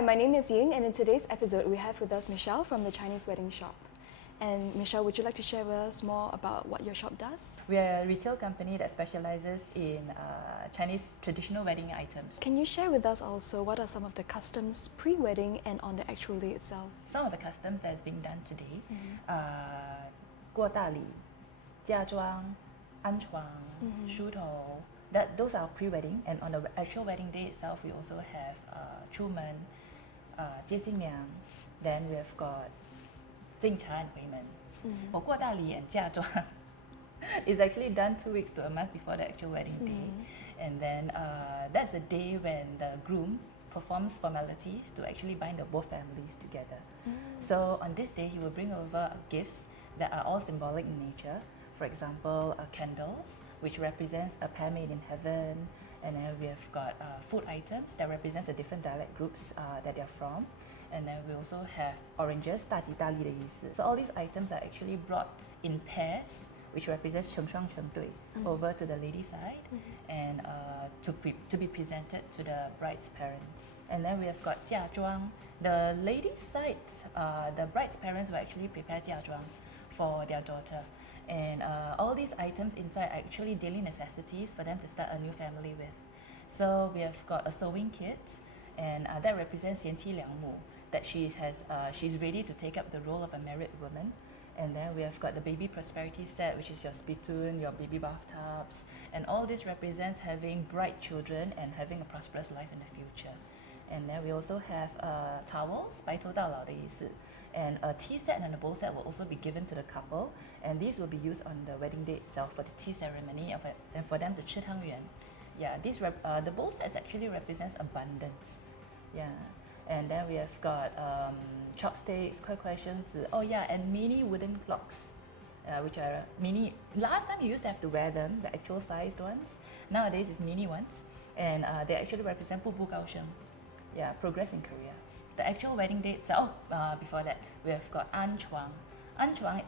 Hi, my name is Ying, and in today's episode we have with us Michelle from the Chinese Wedding Shop. And Michelle, would you like to share with us more about what your shop does? We are a retail company that specializes in Chinese traditional wedding items. Can you share with us also what are some of the customs pre-wedding and on the actual day itself? Some of the customs that is being done today, 过大礼, 嫁妆, 安床, 梳头, those are pre-wedding, and on the actual wedding day itself we also have 出门, 接新娘, then we have got 敬茶 and 回门. For 过大礼 and 嫁妆 is actually done 2 weeks to a month before the actual wedding day, and then that's the day when the groom performs formalities to actually bind the both families together. So on this day he will bring over gifts that are all symbolic in nature. For example, candles, which represents a pair made in heaven, and then we have got food items that represents the different dialect groups that they're from. And then we also have oranges, 大吉大利的意思. So all these items are actually brought in pairs, which represents 成双成对, over to the lady side, and to be presented to the bride's parents. And then we have got 嫁妆. The lady side, the bride's parents will actually prepare 嫁妆 for their daughter. And all these items inside are actually daily necessities for them to start a new family with. So we have got a sewing kit, and that represents 贤妻良母, that she's ready to take up the role of a married woman. And then we have got the baby prosperity set, which is your spittoon, your baby bathtubs, and all this represents having bright children and having a prosperous life in the future. And then we also have towels, 白头到老的意思, and a tea set and a bowl set will also be given to the couple, and these will be used on the wedding day itself for the tea ceremony and for them to 吃汤圆. Yeah, the bowl sets actually represents abundance. Yeah. And then we have got chopsticks, 快快生子. Oh yeah, and mini wooden clocks, which are mini. Last time you used to have to wear them, the actual sized ones. Nowadays it's mini ones, and they actually represent 步步高升. Yeah, progress in career. The actual wedding day itself, before that, we have got 安床. 安床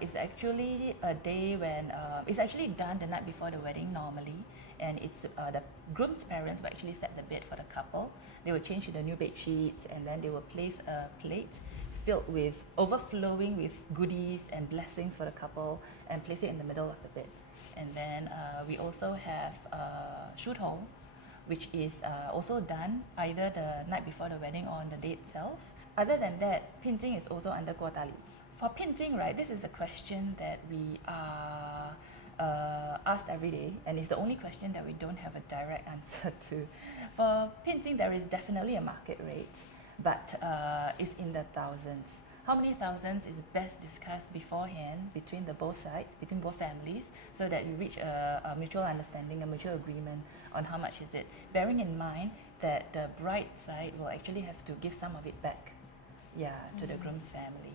is actually a day when it's actually done the night before the wedding normally, and it's the groom's parents will actually set the bed for the couple. They will change to the new bed sheets, and then they will place a plate filled with overflowing with goodies and blessings for the couple, and place it in the middle of the bed. And then we also have 梳头, which is also done either the night before the wedding or on the day itself. Other than that, 聘金 is also under 过大礼. For 聘金, right, this is a question that we are asked every day, and it's the only question that we don't have a direct answer to. For 聘金, there is definitely a market rate, but it's in the thousands. How many thousands is best discussed beforehand between both sides, between both families, so that you reach a mutual understanding, a mutual agreement on how much is it. Bearing in mind that the bride side will actually have to give some of it back, to the groom's family.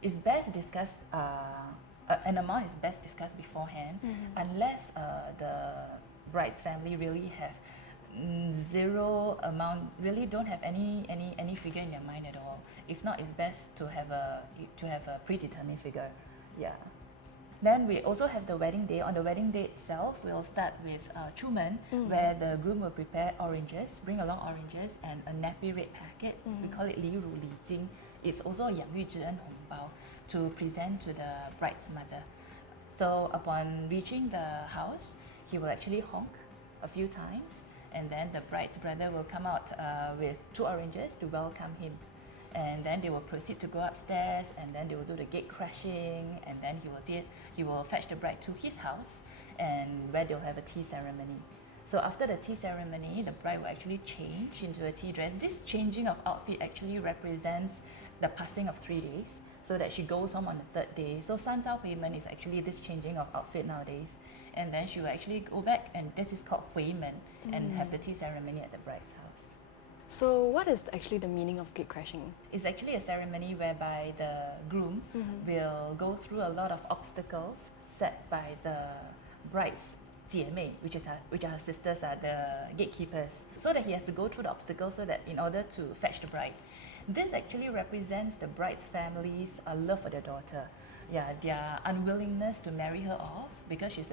It's best discussed, an amount is best discussed beforehand, unless the bride's family really have zero amount, really don't have any figure in their mind at all. If not, it's best to have a predetermined figure. Yeah. Then we also have the wedding day. On the wedding day itself, we'll start with 出门, where the groom will prepare oranges, bring along oranges and a nappy red packet. We call it 礼乳礼金. It's also a 养育之恩红包 to present to the bride's mother. So upon reaching the house, he will actually honk a few times, and then the bride's brother will come out with 2 oranges to welcome him. And then they will proceed to go upstairs, and then they will do the gate crashing, and then he will fetch the bride to his house, and where they'll have a tea ceremony. So after the tea ceremony, the bride will actually change into a tea dress. This changing of outfit actually represents the passing of 3 days, so that she goes home on the 3rd day. So 三朝回门 is actually this changing of outfit nowadays. And then she will actually go back, and this is called 回门, and have the tea ceremony at the bride's house. So what is actually the meaning of gatecrashing? It's actually a ceremony whereby the groom will go through a lot of obstacles set by the bride's 姐妹, which are her sisters, are the gatekeepers, so that he has to go through the obstacles so that in order to fetch the bride. This actually represents the bride's family's love for their daughter. Yeah, their unwillingness to marry her off because she's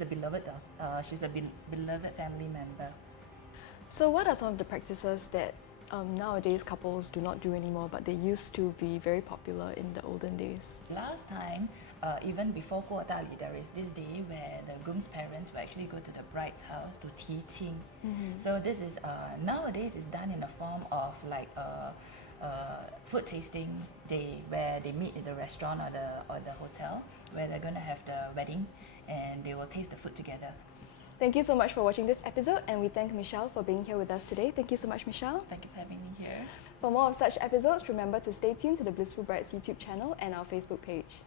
a beloved family member. So what are some of the practices that nowadays couples do not do anymore, but they used to be very popular in the olden days? Last time, even before 过大礼, there is this day where the groom's parents will actually go to the bride's house to 提亲. So this is nowadays it's done in a form of like a food tasting day where they meet in the restaurant or the hotel where they're going to have the wedding and they will taste the food together. Thank you so much for watching this episode, and we thank Michelle for being here with us today. Thank you so much, Michelle. Thank you for having me here. For more of such episodes, remember to stay tuned to the Blissful Brides YouTube channel and our Facebook page.